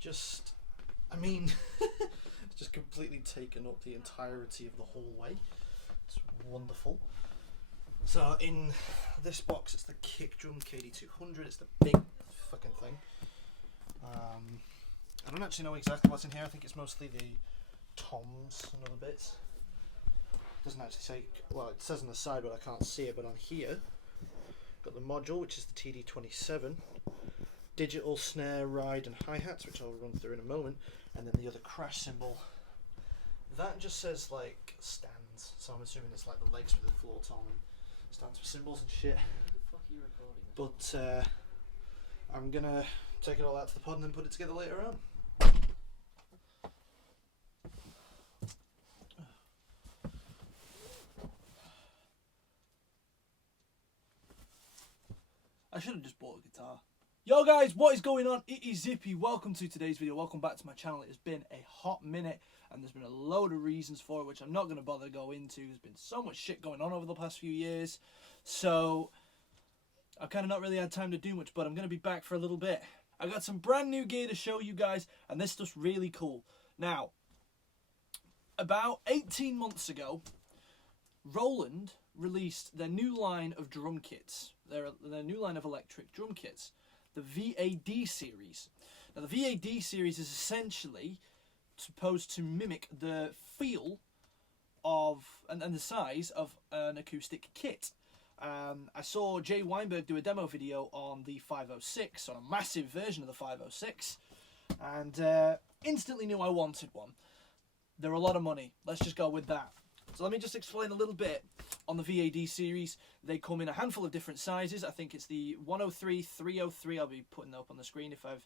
just, I mean, it's just completely taken up the entirety of the whole way. It's wonderful. So in this box, it's the kick drum KD200. It's the big fucking thing. I don't actually know exactly what's in here. I think it's mostly the toms and other bits. It doesn't actually say, well, it says on the side, but I can't see it. But on here, got the module, which is the TD27, digital snare, ride, and hi-hats, which I'll run through in a moment, and then the other crash cymbal. That just says like stands, so I'm assuming it's like the legs for the floor tom and stands for cymbals and shit. What the fuck are you recording? But I'm gonna take it all out to the pod and then put it together later on. I should have just bought a guitar. Yo guys, what is going on? It is Zippy. Welcome to today's video. Welcome back to my channel. It's been a hot minute and there's been a load of reasons for it, which I'm not going to bother to go into. There's been so much shit going on over the past few years. So I've kind of not really had time to do much, but I'm going to be back for a little bit. I got some brand new gear to show you guys and this stuff's really cool. Now, about 18 months ago, Roland released their new line of drum kits. Their new line of electric drum kits, the VAD series. Now the VAD series is essentially supposed to mimic the feel of and the size of an acoustic kit. I saw Jay Weinberg do a demo video on the 506, on a massive version of the 506, and instantly knew I wanted one. They're a lot of money. Let's just go with that. So let me just explain a little bit on the VAD series. They come in a handful of different sizes. I think it's the 103, 303. I'll be putting that up on the screen if I've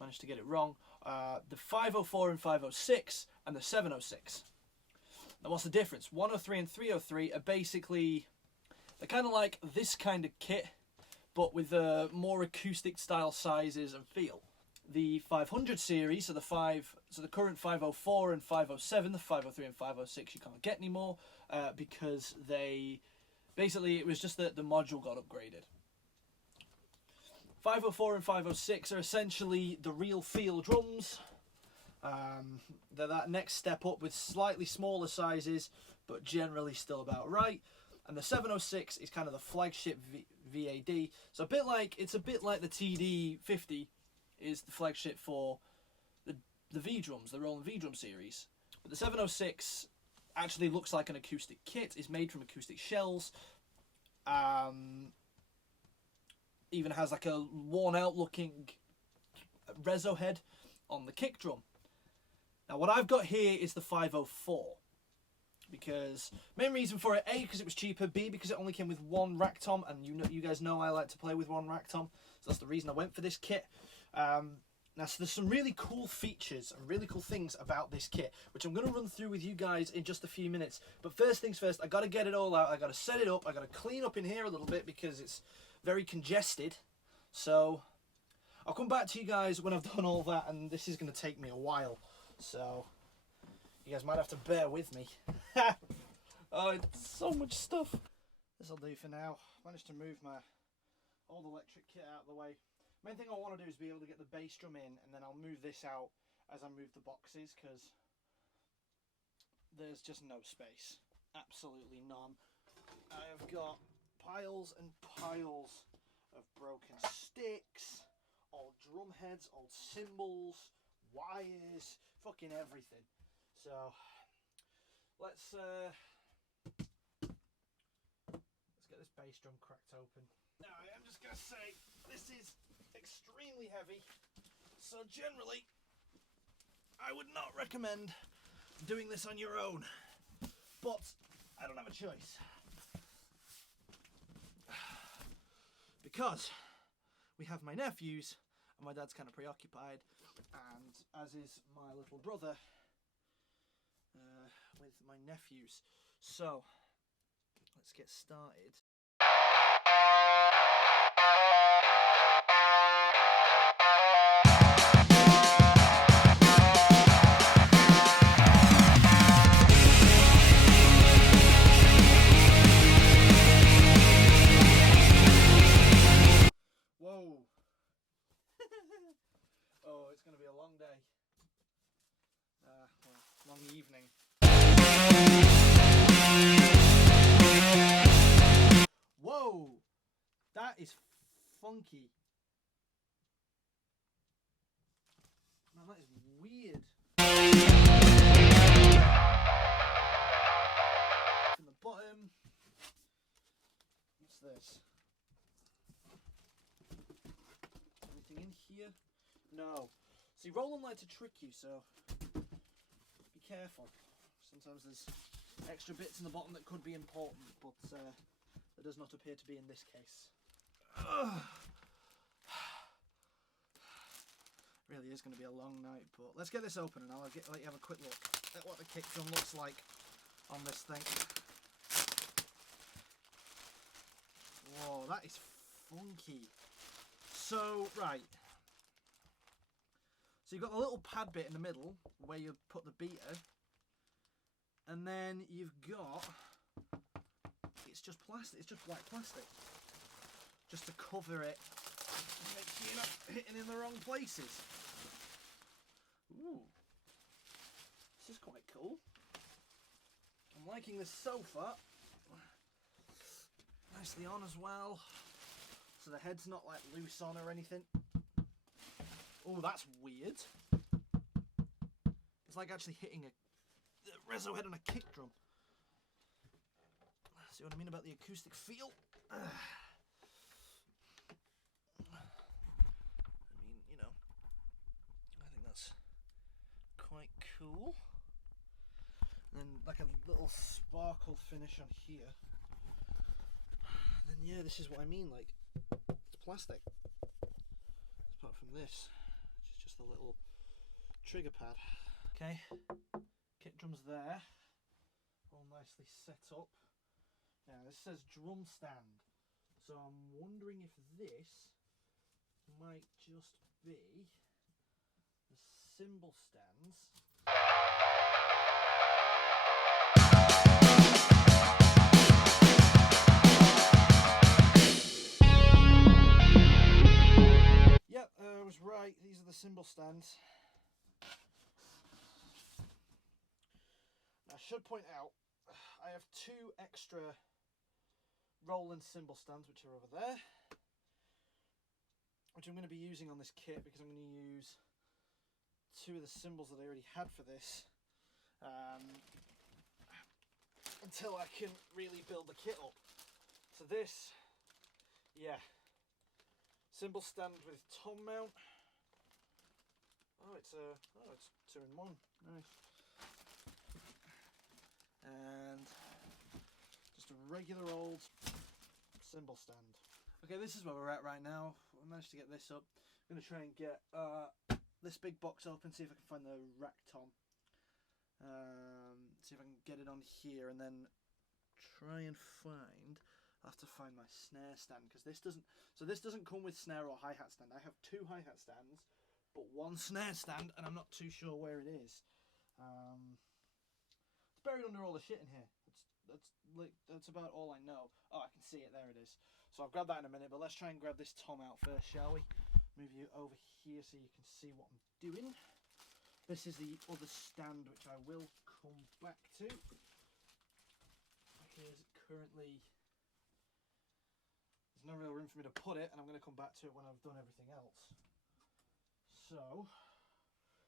managed to get it wrong. The 504 and 506 and the 706. Now what's the difference? 103 and 303 are basically, they're kind of like this kind of kit, but with more acoustic style sizes and feel. The 500 series, so the current 504 and 507, the 503 and 506 you can't get anymore because basically it was just that the module got upgraded. 504 and 506 are essentially the real feel drums. They're that next step up with slightly smaller sizes, but generally still about right. And the 706 is kind of the flagship VAD. So it's a bit like the TD50 is the flagship for the V drums, the Roland V drum series. But the 706 actually looks like an acoustic kit. It's made from acoustic shells. Even has like a worn out looking reso head on the kick drum. Now what I've got here is the 504. Because main reason for it, A, because it was cheaper, B, because it only came with one rack tom, and you guys know I like to play with one rack tom, so that's the reason I went for this kit. Now, so there's some really cool features and really cool things about this kit, which I'm going to run through with you guys in just a few minutes. But first things first, I got to get it all out. I got to set it up. I got to clean up in here a little bit because it's very congested. So I'll come back to you guys when I've done all that, and this is going to take me a while. So you guys might have to bear with me. Oh, it's so much stuff. This'll do for now. Managed to move my old electric kit out of the way. Main thing I want to do is be able to get the bass drum in, and then I'll move this out as I move the boxes, because there's just no space. Absolutely none. I have got piles and piles of broken sticks, old drum heads, old cymbals, wires, fucking everything. So let's get this bass drum cracked open. Now I'm just gonna say this is extremely heavy, so generally I would not recommend doing this on your own, but I don't have a choice because we have my nephews and my dad's kind of preoccupied, and as is my little brother with my nephews. So let's get started. Whoa. Oh, it's gonna be a long day. Well, long evening. Whoa! That is funky. Man, that is weird. From the bottom. What's this? Anything in here? No. See, Roland liked to trick you, so be careful. Sometimes there's extra bits in the bottom that could be important, but there does not appear to be in this case. Really is going to be a long night, but let's get this open and I'll let you have a quick look at what the kick drum looks like on this thing. Whoa, that is funky. So, right. So you've got the little pad bit in the middle where you put the beater, and then you've got, it's just plastic, it's just white plastic, just to cover it, to make sure you're not hitting in the wrong places. Ooh, this is quite cool. I'm liking this so far. Nicely on as well, so the head's not like loose on or anything. Oh, that's weird. It's like actually hitting a reso head on a kick drum. See what I mean about the acoustic feel? I mean, you know, I think that's quite cool. And then like a little sparkle finish on here. And then yeah, this is what I mean, like, it's plastic. Apart from this, which is just a little trigger pad. Okay, kick drum's there, all nicely set up. Now this says drum stand, so I'm wondering if this might just be the cymbal stands. Yep, I was right, these are the cymbal stands. I should point out, I have two extra Roland cymbal stands which are over there, which I'm going to be using on this kit because I'm going to use two of the cymbals that I already had for this until I can really build the kit up. So this, yeah, cymbal stand with tom mount. Oh, it's 2-in-1. Nice. And just a regular old cymbal stand. Okay, this is where we're at right now. I managed to get this up. I'm going to try and get this big box open, see if I can find the rack tom. See if I can get it on here, and then try and find, I'll have to find my snare stand, because this doesn't come with snare or hi-hat stand. I have two hi-hat stands, but one snare stand, and I'm not too sure where it is. It's buried under all the shit in here. That's about all I know. Oh, I can see it, there it is. So I'll grab that in a minute, but let's try and grab this tom out first, shall we? Move you over here so you can see what I'm doing. This is the other stand, which I will come back to. Because currently there's no real room for me to put it, and I'm going to come back to it when I've done everything else. So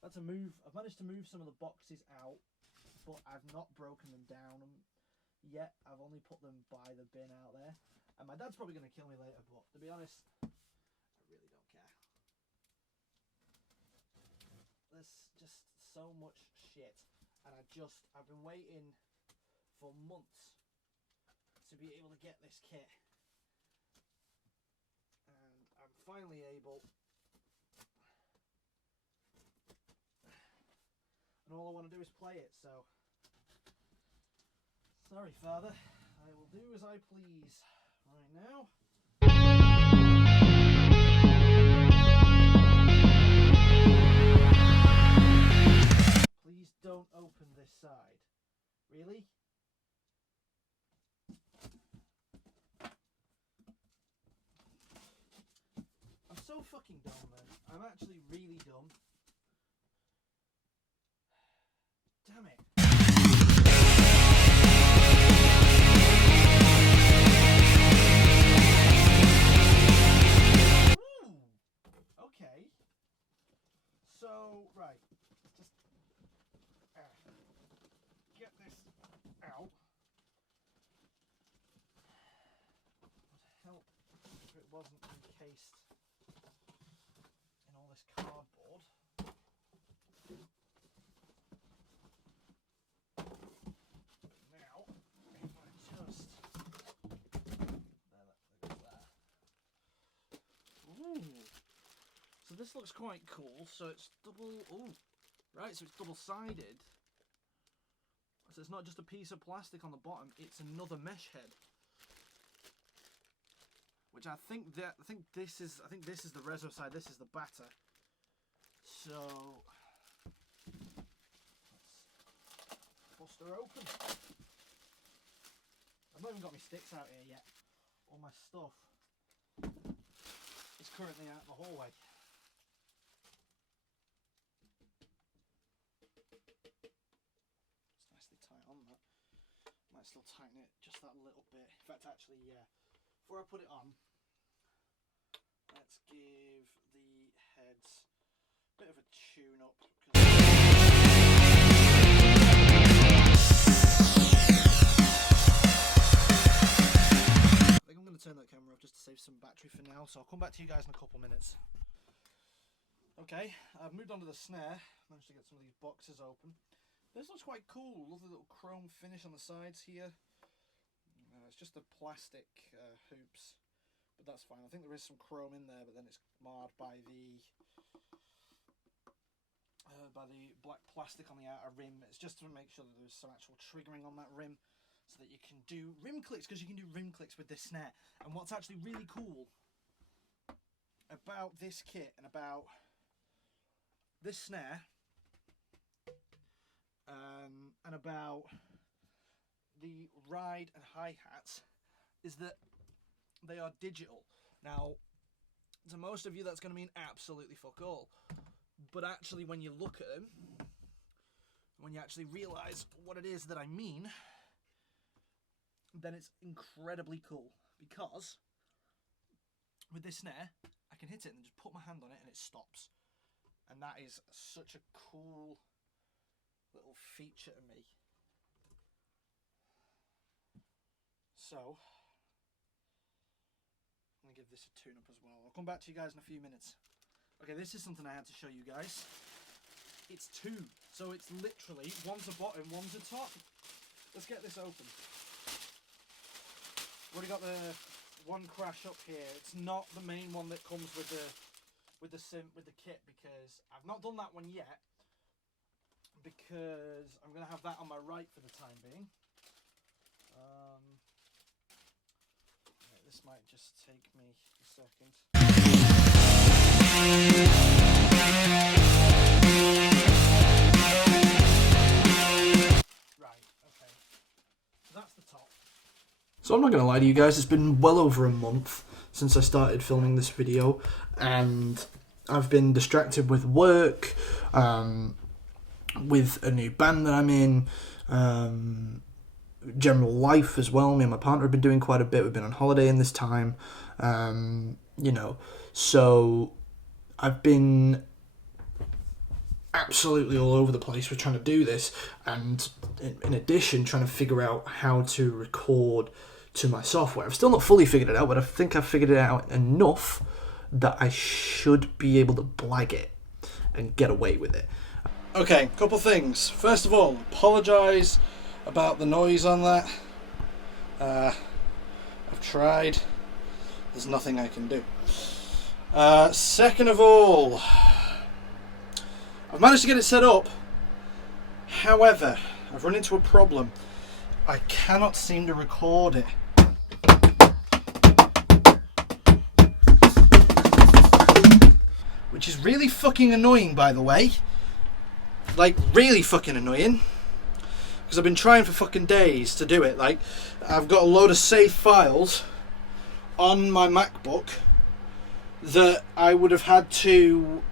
that's a move. I've managed to move some of the boxes out, but I've not broken them down yet. I've only put them by the bin out there, and my dad's probably going to kill me later, but to be honest, I really don't care. There's just so much shit, and I've been waiting for months to be able to get this kit, and I'm finally able. And all I want to do is play it, so sorry, Father, I will do as I please right now. Please don't open this side. Really? I'm so fucking dumb, man. I'm actually really dumb. So, right, just get this out. Would help if it wasn't encased in all this cardboard. Now, if I just... There goes that. Ooh. So this looks quite cool. So it's double... Ooh. Right, so it's double-sided. So it's not just a piece of plastic on the bottom, it's another mesh head. Which I think this is the reso side, this is the batter. So let's bust her open. I've not even got my sticks out here yet. All my stuff is currently out in the hallway. It's nicely tight on that. Might still tighten it just that little bit. In fact, actually, yeah. Before I put it on, let's give the heads a bit of a tune up. I think I'm going to turn that camera off just to save some battery for now, so I'll come back to you guys in a couple minutes. Okay, I've moved on to the snare, managed to get some of these boxes open. This looks quite cool, lovely little chrome finish on the sides here. It's just the plastic hoops, but that's fine. I think there is some chrome in there, but then it's marred by the black plastic on the outer rim. It's just to make sure that there's some actual triggering on that rim, so that you can do rim clicks, because you can do rim clicks with this snare. And what's actually really cool about this kit and about this snare and about the ride and hi-hats is that they are digital. Now, to most of you that's going to mean absolutely fuck all, but actually when you look at them, when you actually realise what it is that I mean, then it's incredibly cool, because with this snare I can hit it and just put my hand on it and it stops, and that is such a cool little feature to me. So, I'm going to give this a tune-up as well. I'll come back to you guys in a few minutes. Okay, this is something I had to show you guys. It's two, so it's literally one's a bottom, one's a top. Let's get this open. Already got the one crash up here. It's not the main one that comes with the kit, because I've not done that one yet, because I'm going to have that on my right for the time being. This might just take me a second. Right, okay. So that's the top. So I'm not going to lie to you guys, it's been well over a month since I started filming this video, and I've been distracted with work, with a new band that I'm in, general life as well. Me and my partner have been doing quite a bit. We've been on holiday in this time, you know, so I've been absolutely all over the place with trying to do this, and in addition trying to figure out how to record to my software. I've still not fully figured it out, but I think I've figured it out enough that I should be able to blag it and get away with it. Okay, couple things. First of all, apologise about the noise on that. I've tried. There's nothing I can do. Second of all, I've managed to get it set up. However, I've run into a problem. I cannot seem to record it. Which is really fucking annoying, by the way. Like, really fucking annoying. Because I've been trying for fucking days to do it. Like, I've got a load of saved files on my MacBook that I would have had to...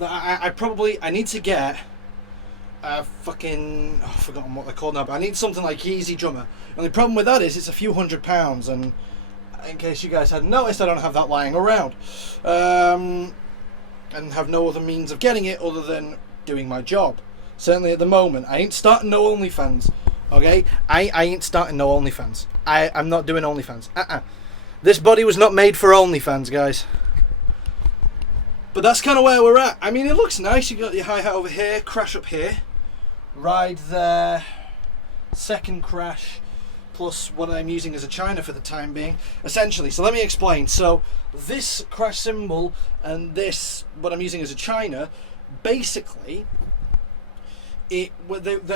I need to get a fucking... Oh, I've forgotten what they're called now, but I need something like Easy Drummer. And the problem with that is it's a few £100, and in case you guys hadn't noticed, I don't have that lying around. And have no other means of getting it other than doing my job. Certainly at the moment. I ain't starting no OnlyFans. Okay? I ain't starting no OnlyFans. I'm not doing OnlyFans. This body was not made for OnlyFans, guys. But that's kind of where we're at. I mean, it looks nice. You got your hi-hat over here, crash up here, ride there, second crash, plus what I'm using as a china for the time being, essentially. So let me explain. So this crash symbol and this, what I'm using as a china, basically, I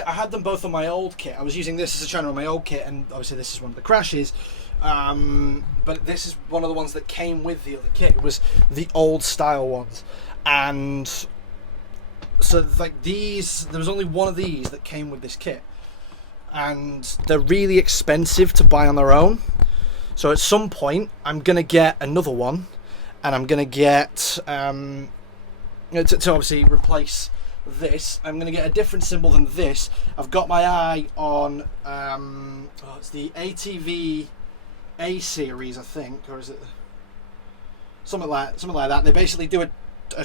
had them both on my old kit. I was using this as a china on my old kit, and obviously this is one of the crashes. But this is one of the ones that came with the other kit. It was the old style ones, and so like these, there was only one of these that came with this kit, and they're really expensive to buy on their own. So at some point I'm gonna get another one, and I'm gonna get to obviously replace this. I'm gonna get a different symbol than this. I've got my eye on it's the ATV A series, I think, or is it something like that? They basically do a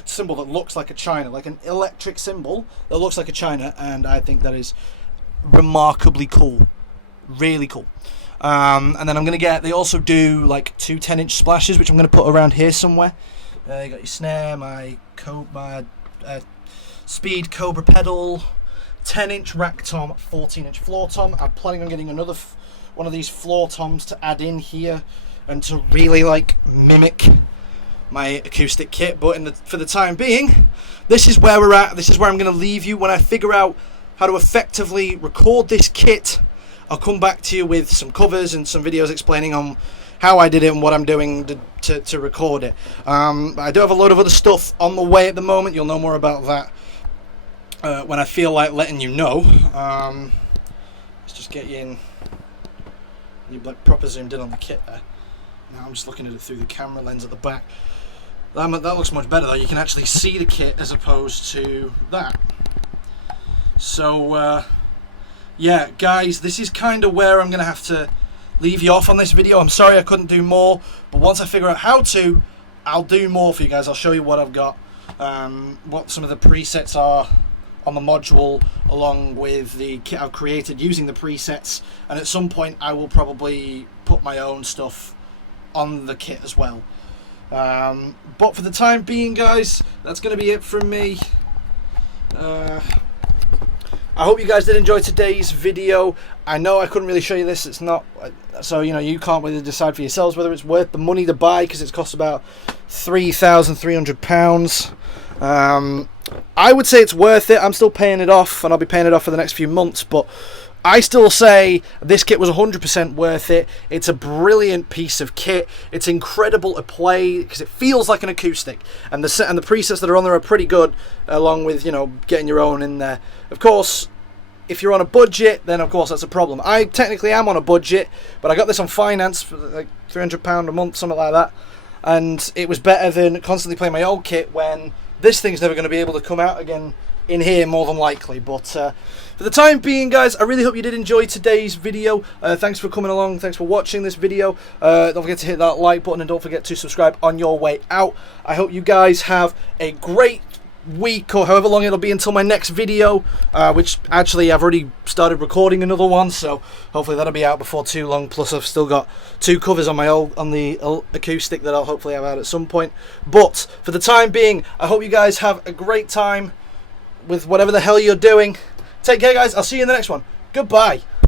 symbol that looks like a china, like an electric symbol that looks like a china, and I think that is remarkably cool, really cool. And then I'm gonna get. They also do like 2 10-inch splashes, which I'm gonna put around here somewhere. You got your snare, my speed cobra pedal, 10-inch rack tom, 14-inch floor tom. I'm planning on getting another one of these floor toms to add in here and to really like mimic my acoustic kit. But for the time being, this is where we're at. This is where I'm going to leave you. When I figure out how to effectively record this kit, I'll come back to you with some covers and some videos explaining on how I did it and what I'm doing to record it. I do have a load of other stuff on the way at the moment. You'll know more about that when I feel like letting you know. Let's just get you in. You're like proper zoomed in on the kit there. Now I'm just looking at it through the camera lens at the back. That looks much better though. You can actually see the kit as opposed to that. So yeah, guys, this is kind of where I'm going to have to leave you off on this video. I'm sorry I couldn't do more, but once I figure out how to, I'll do more for you guys. I'll show you what I've got, what some of the presets are on the module, along with the kit I've created using the presets, and at some point I will probably put my own stuff on the kit as well. But for the time being, guys, that's going to be it from me. I hope you guys did enjoy today's video. I know I couldn't really show you this, it's not, so you know, you can't really decide for yourselves whether it's worth the money to buy, because it costs about £3,300. I would say it's worth it. I'm still paying it off, and I'll be paying it off for the next few months, but I still say this kit was 100% worth it. It's a brilliant piece of kit. It's incredible to play because it feels like an acoustic, and the presets that are on there are pretty good, along with, you know, getting your own in there. Of course, if you're on a budget, then of course that's a problem. I technically am on a budget, but I got this on finance for like £300 a month, something like that, and it was better than constantly playing my old kit when this thing's never going to be able to come out again in here, more than likely. But for the time being, guys, I really hope you did enjoy today's video. Thanks for coming along, thanks for watching this video. Don't forget to hit that like button, and don't forget to subscribe on your way out. I hope you guys have a great week, or however long it'll be until my next video, which actually I've already started recording another one, so hopefully that'll be out before too long. Plus I've still got 2 covers on the acoustic that I'll hopefully have out at some point. But for the time being, I hope you guys have a great time with whatever the hell you're doing. Take care, guys. I'll see you in the next one. Goodbye.